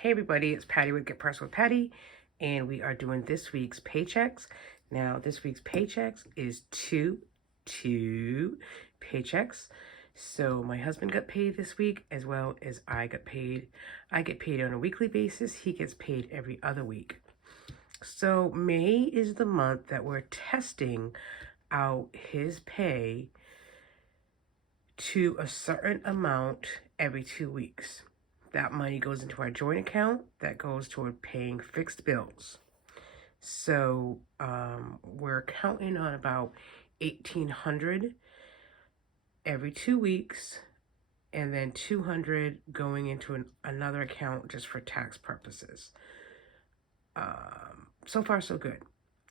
Hey everybody, it's Patty with Get Personal with Patty, and we are doing this week's paychecks. Now, this week's paychecks is two paychecks. So my husband got paid this week as well as I got paid. I get paid on a weekly basis. He gets paid every other week. So May is the month that we're testing out his pay to a certain amount every 2 weeks. That money goes into our joint account that goes toward paying fixed bills. So we're counting on about $1,800 every 2 weeks, and then $200 going into another account just for tax purposes. So far, so good.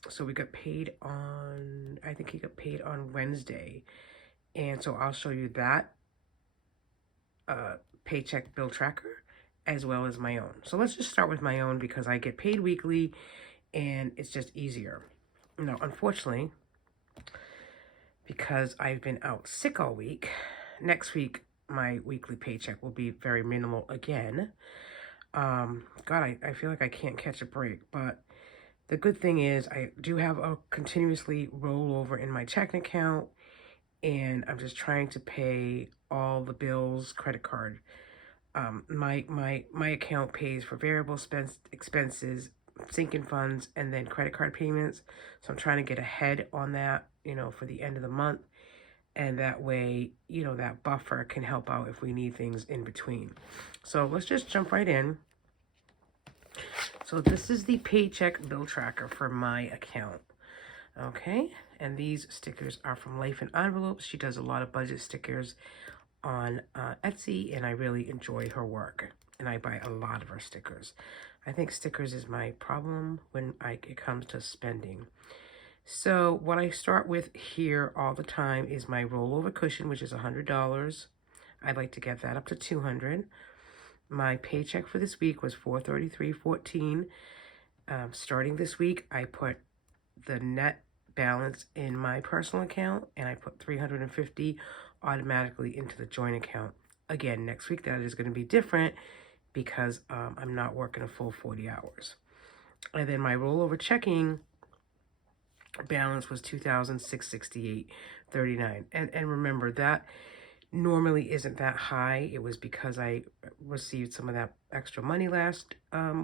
So we got paid on, I think he got paid on Wednesday. And so I'll show you that paycheck bill tracker as well as my own. So let's just start with my own because I get paid weekly and it's just easier. Now, unfortunately, because I've been out sick all week, next week my weekly paycheck will be very minimal again. God, I feel like I can't catch a break, but the good thing is I do have a continuously rollover in my checking account, and I'm just trying to pay all the bills, credit card. My account pays for variable expenses, sinking funds, and then credit card payments. So I'm trying to get ahead on that, for the end of the month. And that way, that buffer can help out if we need things in between. So let's just jump right in. So this is the paycheck bill tracker for my account. Okay, and these stickers are from Life in Envelopes. She does a lot of budget stickers on Etsy, and I really enjoy her work, and I buy a lot of her stickers. I think stickers is my problem when it comes to spending. So what I start with here all the time is my rollover cushion, which is $100. I'd like to get that up to $200. My paycheck for this week was $433.14. Starting this week, I put the net balance in my personal account, and I put $350 automatically into the joint account. Again, next week that is going to be different because I'm not working a full 40 hours. And then my rollover checking balance was $2,668.39. And remember, that normally isn't that high. It was because I received some of that extra money last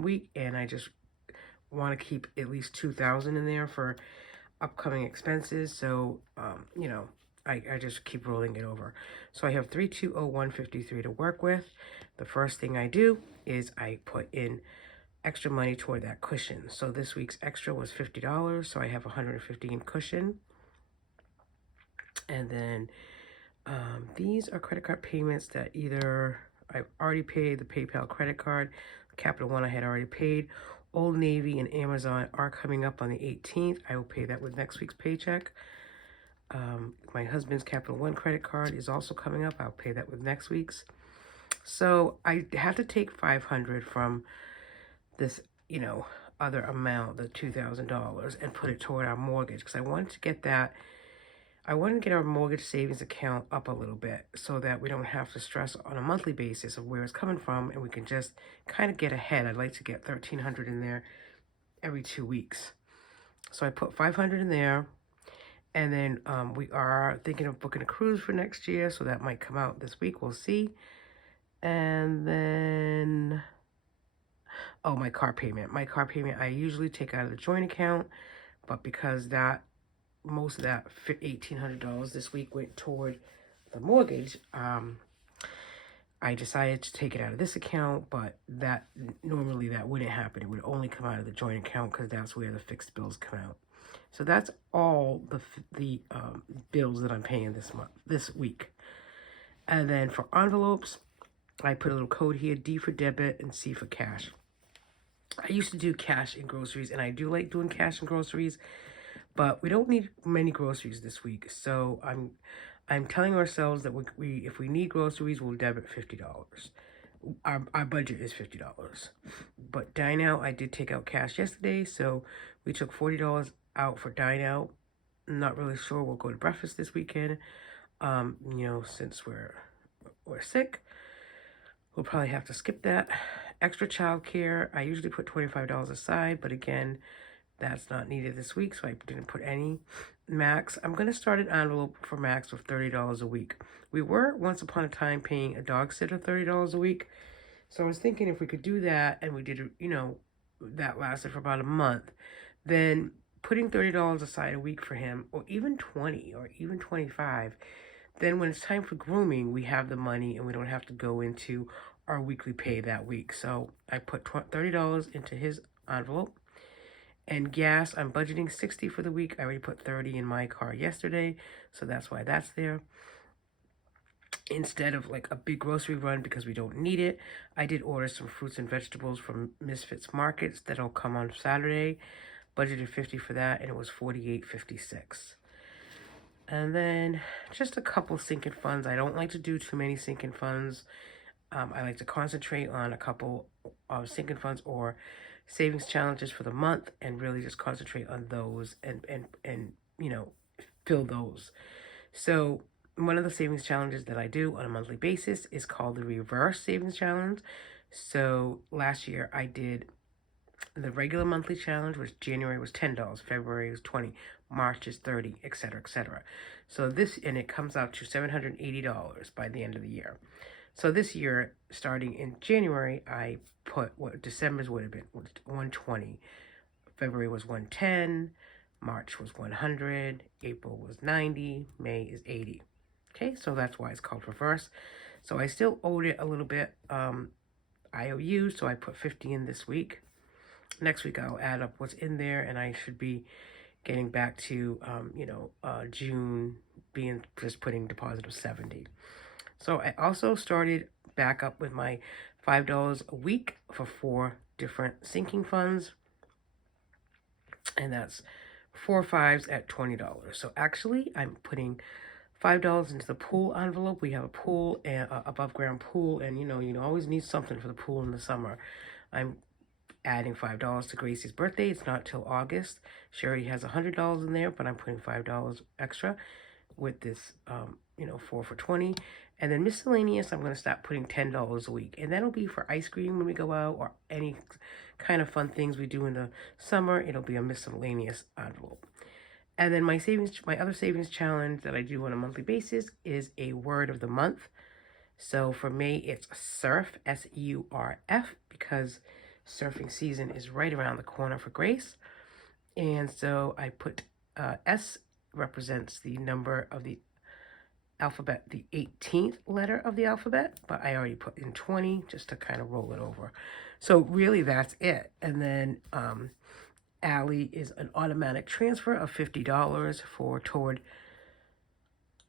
week, and I just want to keep at least $2,000 in there for upcoming expenses. So I just keep rolling it over. So I have $3,201.53 to work with. The first thing I do is I put in extra money toward that cushion. So this week's extra was $50, so I have $150 in cushion. And then these are credit card payments that either I've already paid, the PayPal credit card, Capital One I had already paid. Old Navy and Amazon are coming up on the 18th. I will pay that with next week's paycheck. My husband's Capital One credit card is also coming up. I'll pay that with next week's. So I have to take $500 from this, other amount, the $2,000, and put it toward our mortgage because I wanted to get that. I want to get our mortgage savings account up a little bit so that we don't have to stress on a monthly basis of where it's coming from, and we can just kind of get ahead. I'd like to get $1,300 in there every 2 weeks. So I put $500 in there, and then we are thinking of booking a cruise for next year, so that might come out this week. We'll see. And then, my car payment. My car payment I usually take out of the joint account, but because most of that $1,800 this week went toward the mortgage, I decided to take it out of this account, but normally that wouldn't happen. It would only come out of the joint account because that's where the fixed bills come out. So that's all the bills that I'm paying this week. And then for envelopes, I put a little code here, D for debit and C for cash. I used to do cash and groceries, and I do like doing cash and groceries, but we don't need many groceries this week. So I'm telling ourselves that if we need groceries, we'll debit $50. Our budget is $50. But dine out, I did take out cash yesterday, so we took $40 out for dine out. I'm not really sure we'll go to breakfast this weekend. Since we're sick, we'll probably have to skip that. Extra childcare, I usually put $25 aside, but again, that's not needed this week, so I didn't put any. Max, I'm going to start an envelope for Max of $30 a week. We were once upon a time paying a dog sitter $30 a week. So I was thinking if we could do that and we did, that lasted for about a month, then putting $30 aside a week for him, or even 20 or even 25, then when it's time for grooming, we have the money and we don't have to go into our weekly pay that week. So I put $30 into his envelope. And gas, I'm budgeting $60 for the week. I already put $30 in my car yesterday, so that's why that's there. Instead of like a big grocery run because we don't need it, I did order some fruits and vegetables from Misfits Markets that'll come on Saturday. Budgeted $50 for that, and it was $48.56. And then just a couple sinking funds. I don't like to do too many sinking funds. I like to concentrate on a couple of sinking funds or savings challenges for the month and really just concentrate on those and fill those. So one of the savings challenges that I do on a monthly basis is called the reverse savings challenge. So last year I did the regular monthly challenge, which January was $10, February was $20, March is $30, etc., etc. So and it comes out to $780 by the end of the year. So this year, starting in January, I put what December's would have been was $120, February was $110, March was $100, April was $90, May is $80. Okay, so that's why it's called reverse. So I still owed it a little bit IOU, so I put $50 in this week. Next week I'll add up what's in there, and I should be getting back to June being just putting deposit of $70. So I also started back up with my $5 a week for 4 different sinking funds. And that's 4 5s at $20. So actually, I'm putting $5 into the pool envelope. We have a pool, and above ground pool, and you always need something for the pool in the summer. I'm adding $5 to Gracie's birthday. It's not till August. She already has $100 in there, but I'm putting $5 extra with this 4 for $20. And then miscellaneous, I'm going to start putting $10 a week. And that'll be for ice cream when we go out or any kind of fun things we do in the summer. It'll be a miscellaneous envelope. And then my other savings challenge that I do on a monthly basis is a word of the month. So for me, it's surf, S-U-R-F, because surfing season is right around the corner for Grace. And so I put S represents the number of the alphabet, the 18th letter of the alphabet, but I already put in 20 just to kind of roll it over. So really that's it. And then Allie is an automatic transfer of $50 toward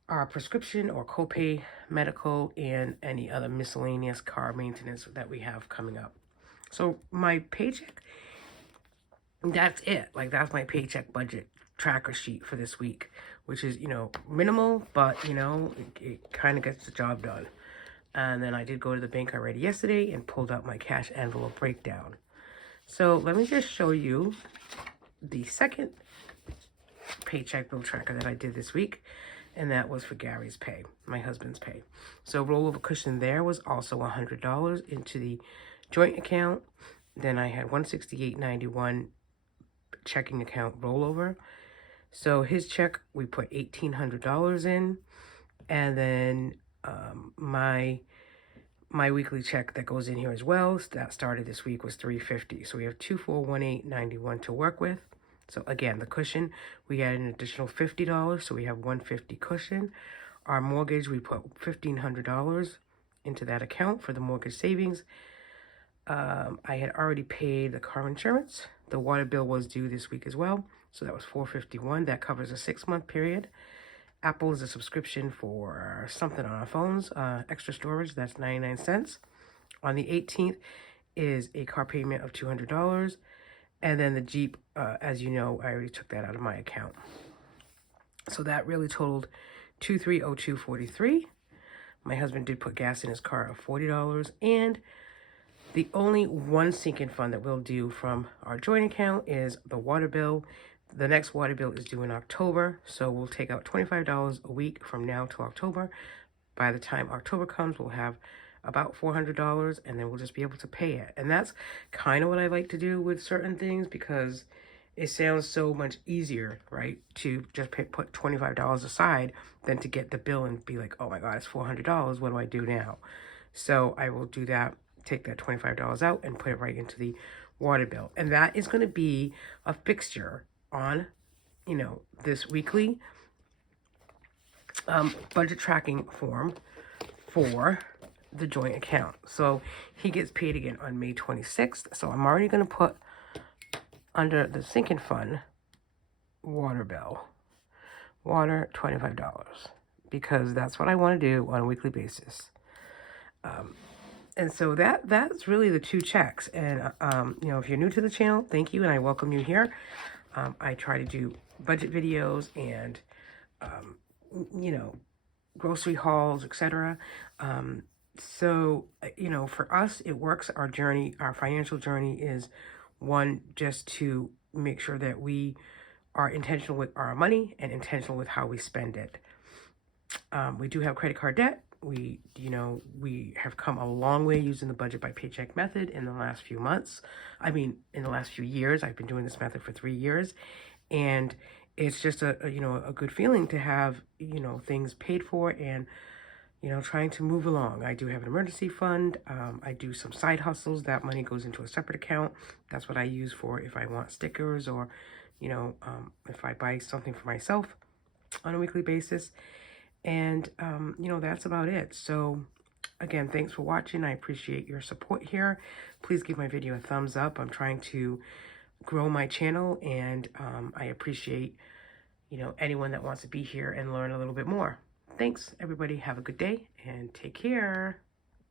our prescription or copay medical and any other miscellaneous car maintenance that we have coming up. So my paycheck, that's it. Like that's my paycheck budget tracker sheet for this week, which is, minimal, but, it kind of gets the job done. And then I did go to the bank already yesterday and pulled out my cash envelope breakdown. So let me just show you the second paycheck bill tracker that I did this week. And that was for Gary's pay, my husband's pay. So rollover cushion there was also $100 into the joint account. Then I had $168.91 checking account rollover. So his check, we put $1,800 in, and then my weekly check that goes in here as well, that started this week, was $350. So we have $2,418.91 to work with. So again, the cushion, we had an additional $50, so we have $150 cushion. Our mortgage, we put $1,500 into that account for the mortgage savings. I had already paid the car insurance. The water bill was due this week as well, so that was $451. That covers a 6-month period. Apple is a subscription for something on our phones, extra storage, that's 99 cents. On the 18th is a car payment of $200. And then the Jeep, as you know, I already took that out of my account. So that really totaled $2,302.43. My husband did put gas in his car of $40. And the only one sinking fund that we'll do from our joint account is the water bill. The next water bill is due in October, so we'll take out $25 a week from now till October. By the time October comes, we'll have about $400, and then we'll just be able to pay it. And that's kind of what I like to do with certain things, because it sounds so much easier, right, to just put $25 aside than to get the bill and be like, oh my God, it's $400. What do I do now? So I will do that, take that $25 out and put it right into the water bill. And that is going to be a fixture on, this weekly budget tracking form for the joint account. So he gets paid again on May 26th. So I'm already going to put under the sinking fund water bill, water $25, because that's what I want to do on a weekly basis. And so that's really the two checks. And, if you're new to the channel, thank you, and I welcome you here. I try to do budget videos and, grocery hauls, etc. So, for us, it works. Our journey, our financial journey is one, just to make sure that we are intentional with our money and intentional with how we spend it. We do have credit card debt. We have come a long way using the budget by paycheck method in the last few months. I mean, in the last few years. I've been doing this method for 3 years, and it's just a good feeling to have, things paid for and, trying to move along. I do have an emergency fund. I do some side hustles. That money goes into a separate account. That's what I use for if I want stickers or, if I buy something for myself on a weekly basis. And, that's about it. So, again, thanks for watching. I appreciate your support here. Please give my video a thumbs up. I'm trying to grow my channel, and I appreciate, anyone that wants to be here and learn a little bit more. Thanks, everybody. Have a good day and take care.